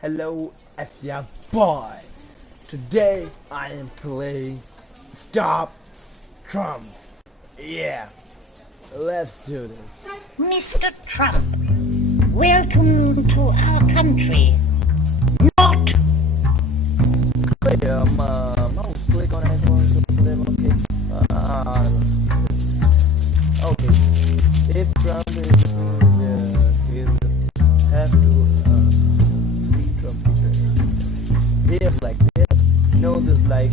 Hello, Asia boy. Today I am playing Stop Trump. Yeah, let's do this. Mr. Trump, welcome to our country. Not Click mouse, click on anyone to put them okay. Okay. If Trump is he'll have to free Trump feature. They have like this. You know this like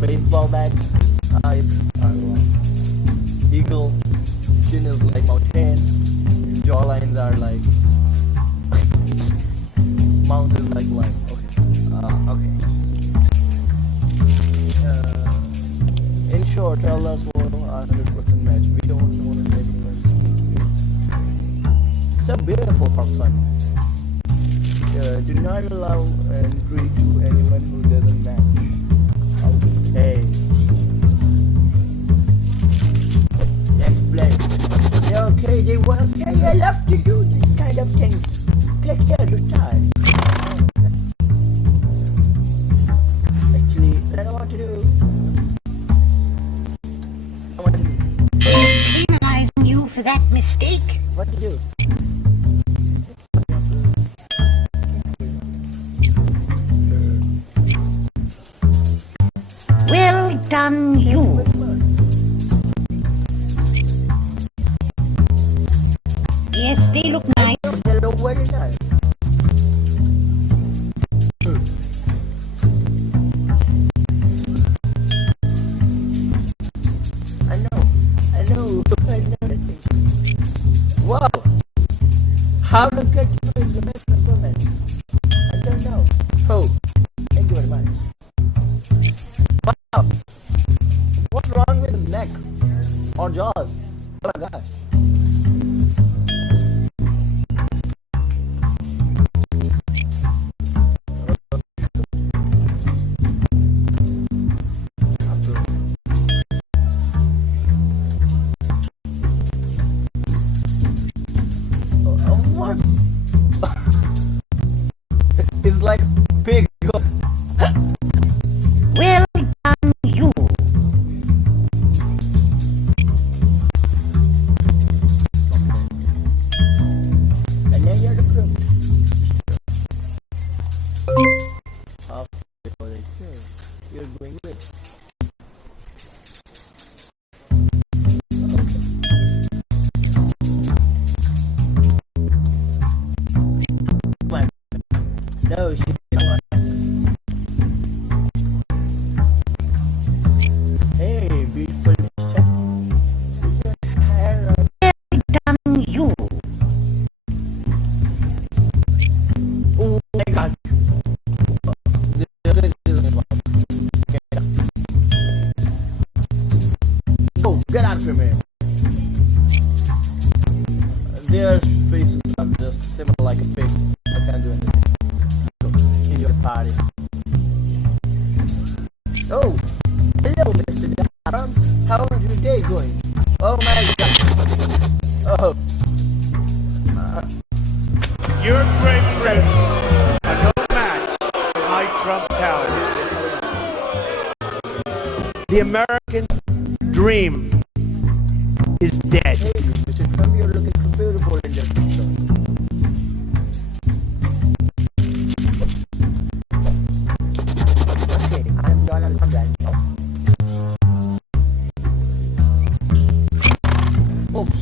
baseball bat. Eyes are like eagle. Chin is like mountain. Jawlines are like mouth is like line. Okay. Okay. In short, our last one are 100% match. We don't want anyone sneaky. So beautiful person. Do not allow entry to anyone who doesn't match. Okay. Let's play. Yeah, okay, they want. Okay, I love to do this kind of things. Click here to start. Actually, I don't want to do. I want to do. penalizing you for that mistake. What to do? Well done, you. Yes, they look nice. They look very nice. I know that thing. Wow! How to get to the next woman? I don't know. Oh, thank you very much. Wow! What's wrong with his neck? Or jaws? Oh my gosh. What? It's like pig. Well done, you. And then you're the proof. Half before they kill. You're going with. Okay. No, she don't want that. Hey, beautiful mister. Your hair on. Well done, you. Oh my god. This is oh, get out from here. Their faces are just similar like a pig. I can't do anything. Enjoy the party. Oh, hello, Mr. Trump. How is your day going? Oh my god. Oh. Your great prince are no match for my Trump towers. The American dream is dead. Hey, Mr. Trump, you're looking beautiful in this picture. Okay, I'm Donald Trump right now. Oops.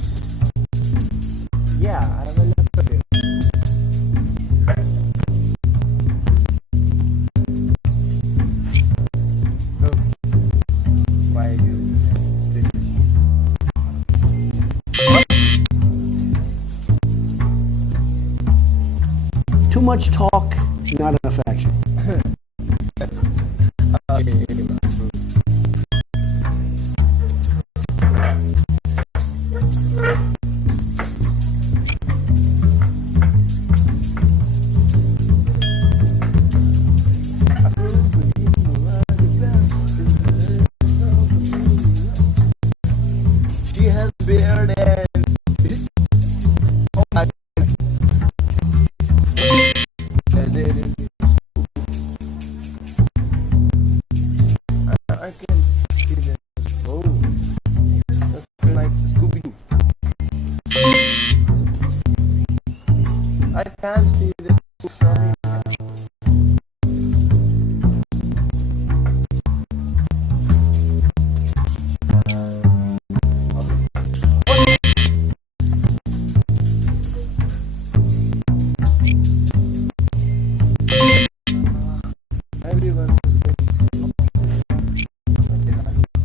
Yeah, I will look at you. Oh. Why are you strangers? Too much talk, not enough action. Okay. She has beard and oh my I can't see this from here. Everyone is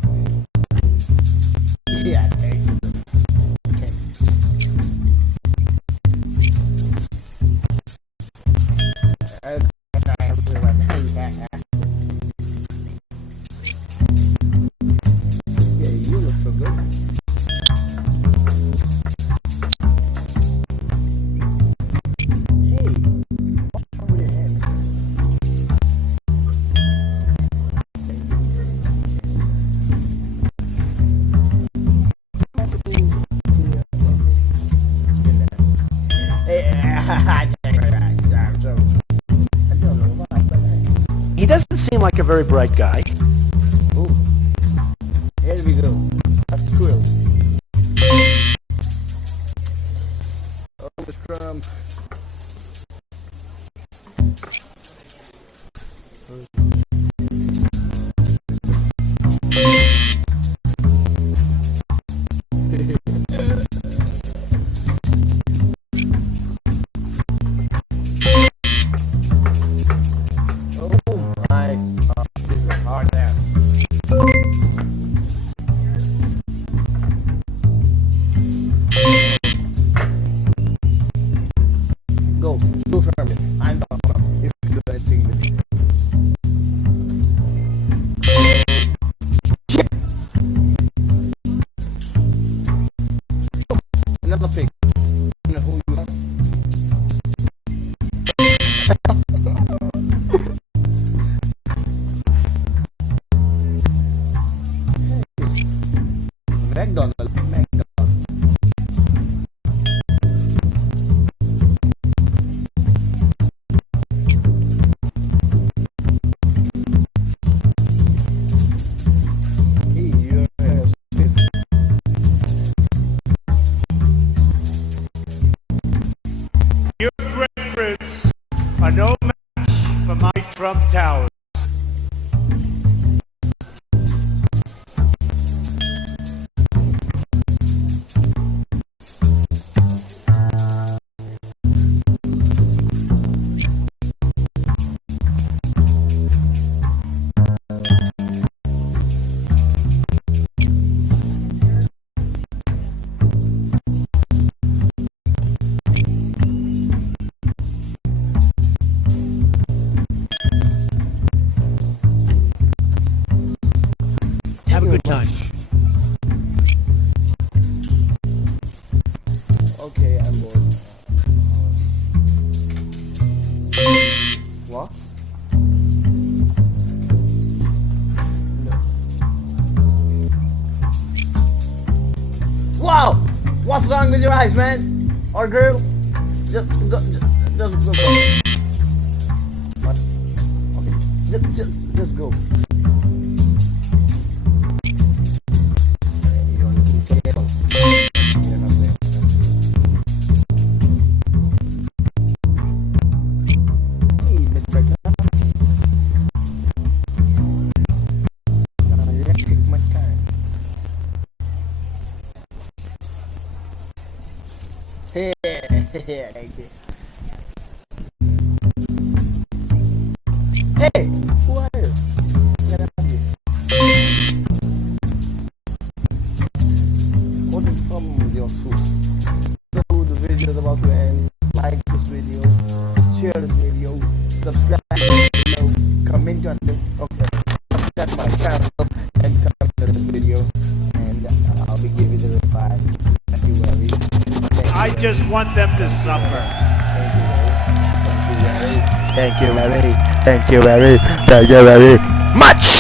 waiting. Yeah, thank you. Okay. Everyone. Yeah, you look so good. Hey, what's wrong with your hair, man? He doesn't seem like a very bright guy. Oh, here we go. A squirrel. Oh, Miss Trump. Oh my gosh, this is a hard ass. Go from it. I'm not from if you do anything with it. Shit! Another pig. You know who you are? McDonald's. Hey, you're safe. Your grapefruits are no match for my Trump Towers. Have a good time. Okay, I'm bored. What? No. Wow! What's wrong with your eyes, man? Or girl? Just go. What? Okay. Just go. You're looking so ill. You're not there. Hey, Mr. Clark. Let's take my time. Hey, thank you. Hey, who are you? Get out of here. What is the problem with your suit? So the video is about to end. Like this video, share this video, subscribe below, comment on this, okay, subscribe to my channel and comment on this video, and I'll be giving the reply. Thank you very much. I just want them to suffer. Thank you very much.